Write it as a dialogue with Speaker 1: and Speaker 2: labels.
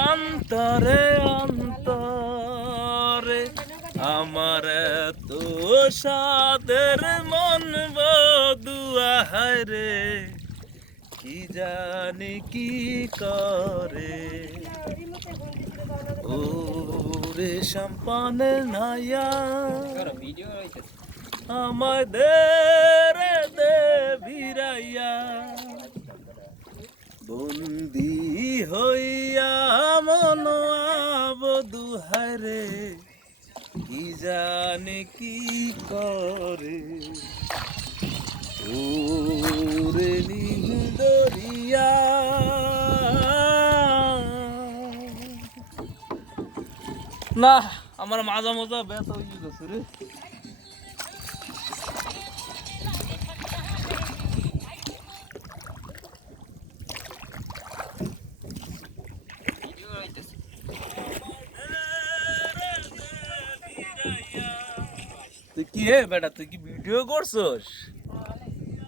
Speaker 1: অন্তরে অন্তরে আমার তো সাদের মন বদুয়া রে। কি জানি কি করে? ও রে সম্পানে নাইয়া আমায় দে বন্দি হইয়া মন আবদু হারে কি জানে কি করে? ওরে নীল দরিয়া, না, আমার মাজা মজা ব্যথা হয়ে গেছে রে। তুই কি হে বেটা তুই কি ভিডিও করছস?